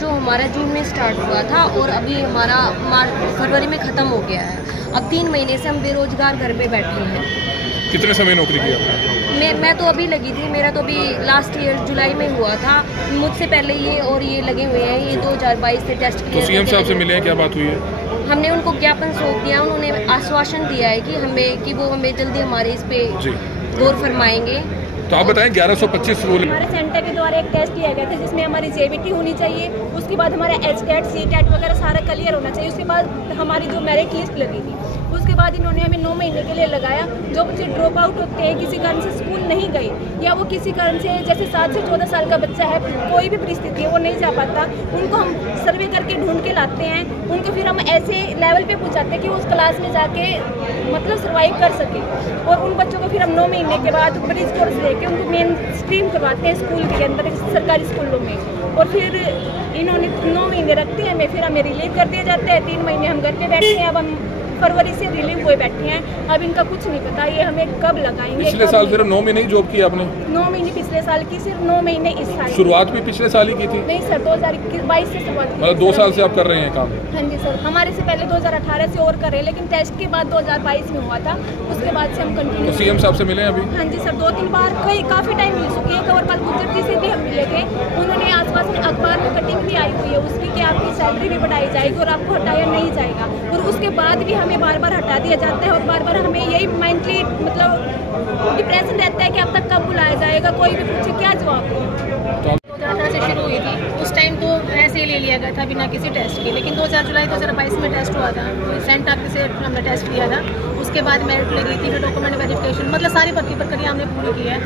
जो हमारा जून में स्टार्ट हुआ था और अभी हमारा फरवरी में ख़त्म हो गया है। अब 3 महीने से हम बेरोजगार घर पे बैठे हैं। कितने समय नौकरी की आपने? मैं तो अभी लगी थी, मेरा तो अभी लास्ट ईयर जुलाई में हुआ था। मुझसे पहले ये और ये लगे हुए हैं, ये 2022 से टेस्ट किए। तो सीएम साहब से मिले हैं, क्या बात हुई है? हमने उनको ज्ञापन सौंप दिया, उन्होंने आश्वासन दिया है कि वो हमें जल्दी हमारे इस पे गौर फरमाएंगे। तो आप बताएं 1125 रूल। हमारे सेंटर के द्वारा एक टेस्ट लिया गया था जिसमें हमारी जेबीटी होनी चाहिए, उसके बाद हमारा एचटेट सीटेट वगैरह सारा क्लियर होना चाहिए, उसके बाद हमारी जो मेरिट लिस्ट लगी थी, उसके बाद इन्होंने हमें 9 महीने के लिए लगाया। जो बच्चे ड्रॉप आउट होते हैं, किसी कारण से स्कूल नहीं गए या वो किसी कारण से जैसे 7 से 14 साल का बच्चा है, कोई भी परिस्थिति है वो नहीं जा पाता, उनको हम सर्वे करके ढूंढ के लाते हैं, उनको फिर हम ऐसे लेवल पे पहुंचाते हैं कि उस क्लास में जाके मतलब सर्वाइव कर सके। और उन बच्चों को फिर हम 9 महीने के बाद ब्रिज कोर्स देके उनको मेन स्ट्रीम करवाते हैं स्कूल के अंदर, सरकारी स्कूलों में। और फिर इन्होंने 9 महीने रखते हैं हमें, फिर हमें रिलीव कर दिया जाता है। 3 महीने हम घर पे बैठे हैं, अब हम फरवरी से रिलीव हुए बैठे हैं। अब इनका कुछ नहीं पता ये हमें कब लगाएंगे। पिछले साल सिर्फ 9 महीने ही जॉब की आपने? 9 महीने पिछले साल की, सिर्फ 9 महीने इस साल। शुरुआत भी पिछले साल ही की थी? नहीं सर, 2022 से शुरुआत की। मतलब 2 साल से आप कर रहे हैं काम? हाँ जी सर, हमारे से पहले 2018 से और कर रहे हैं, लेकिन टेस्ट के बाद 2022 में हुआ था, उसके बाद से हम कंटिन्यू। तो सीएम साहब से मिले अभी? हाँ जी सर, 2-3 बार काफ़ी टाइम मिल चुकी है। कंवरपाल गुर्जर जी से भी हम मिले थे, उन्होंने आसपास में अखबार में कटिंग भी आई हुई है उसकी कि आपकी सैलरी भी बढ़ाई जाएगी और आपको हटाया नहीं जाएगा। और उसके बाद भी हमें बार बार हटा दिया जाता है और बार बार हमें यही मेंटली मतलब डिप्रेशन रहता है कि अब तक कब बुलाया जाएगा, कोई भी पूछे क्या जवाब दें। 2018 से शुरू हुई थी, उस टाइम तो ऐसे ही ले लिया गया था बिना किसी टेस्ट के, लेकिन 2000 जुलाई 2022 में टेस्ट हुआ था, सेंट आके से हमने टेस्ट किया था। उसके बाद मेरिट लगी थी, फिर डॉक्यूमेंट वेरिफिकेशन, मतलब सारी भर्ती प्रक्रिया हमने पूरी की है।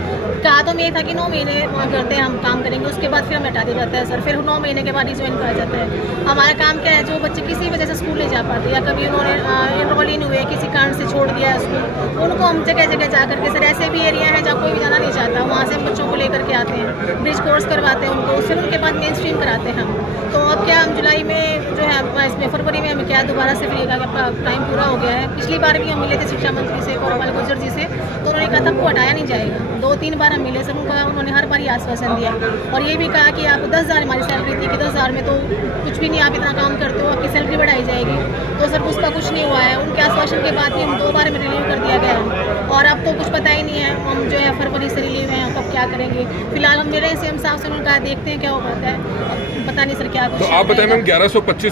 कहा तो ये था कि 9 महीने करते हैं हम काम करेंगे, उसके बाद फिर हमें हटा दिया जाता है सर, फिर 9 महीने के बाद ही ज्वाइन करा जाता है। हमारा काम क्या है, जो बच्चे किसी वजह से स्कूल नहीं जा पाते या कभी उन्होंने इनरोल ही नहीं हुए, किसी कारण से छोड़ दिया है स्कूल, उनको हम जगह जगह जा करके सर, ऐसे भी एरिया है जहाँ कोई भी जाना नहीं चाहता, वहाँ से हम बच्चों को लेकर के आते हैं, ब्रिज कोर्स करवाते हैं उनको, फिर उनके बाद मेन स्ट्रीम कराते हैं हम। तो अब क्या हम जुलाई में जो है इसमें फरवरी में हमें क्या दोबारा से फिर आपका टाइम पूरा हो गया है। पिछली बार भी हम मिले थे शिक्षा मंत्री से, कंवरपाल गुर्जर जी से, तो उन्होंने कहा था आपको हटाया नहीं जाएगा। 2-3 बार हम मिले सर, उन्होंने हर बार ही आश्वासन दिया और ये भी कहा कि आप 10,000 हमारी सैलरी थी कि 10,000 में तो कुछ भी नहीं, आप इतना काम करते हो, आपकी सैलरी बढ़ाई जाएगी। तो सर उसका कुछ नहीं हुआ है, उनके आश्वासन के बाद ही हम 2 बार में रिलीव कर दिया गया है और अब तो कुछ पता ही नहीं है हम जो है फरवरी से रिलीव हैं, कब क्या करेंगे। फिलहाल हम मिले सीएम साहब से, उन्होंने कहा देखते हैं क्या हो पाता है, पता नहीं सर क्या। तो आप बताएं मैम 1125